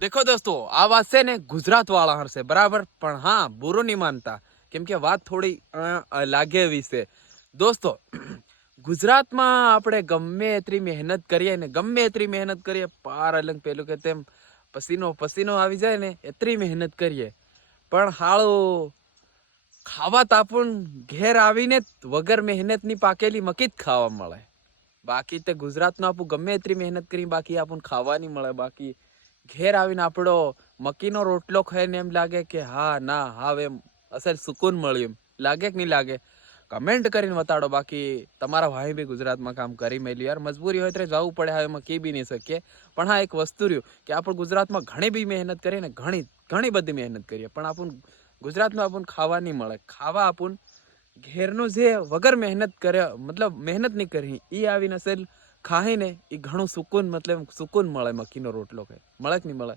देखो दोस्तों आ बात से ने गुजरात वाला हरसे बराबर पण हाँ बुरो नहीं मानता केम के बात थोड़ी लागे एवी છે દોસ્તો ગુજરાતમાં આપણે ગમે એટલી મહેનત કરીએ ને ગમે એટલી મહેનત કરીએ પાર અલગ પેલું કે તેમ પસીનો પસીનો આવી જાય ને એટલી મહેનત કરીએ પણ હાળો ખાવા તાપુન ઘેર આવીને વગર મહેનતની પાકેલી મકી જ ખાવા મળે બાકી તે ગુજરાતમાં આપું ગમે એટલી મહેનત કરી બાકી આપણને ખાવા નહીં મળે બાકી ઘેર આવીને આપણો મકીનો રોટલો ખાઈને એમ લાગે કે હા ના હવે અસર સુકૂન મળ્યું એમ લાગે કે નહીં લાગે કમેન્ટ કરીને બતાડો બાકી તમારા ભાઈ બી ગુજરાતમાં કામ કરી મેલ્યું યાર મજબૂરી હોય ત્યારે જવું પડે હવે એમાં કહી બી નહીં શકીએ પણ હા એક વસ્તુ રહ્યું કે આપણે ગુજરાતમાં ઘણી બી મહેનત કરીએ ને ઘણી ઘણી બધી મહેનત કરીએ પણ આપણને ગુજરાતમાં આપણને ખાવા નહીં મળે ખાવા આપણને ઘેરનું જે વગર મહેનત કરે મતલબ મહેનત નહીં કરી એ આવીને અસલ ખાઈને એ ઘણું સુકૂન મતલબ સુકૂન મળે મકીનો રોટલો ખાય મળે કે નહીં મળે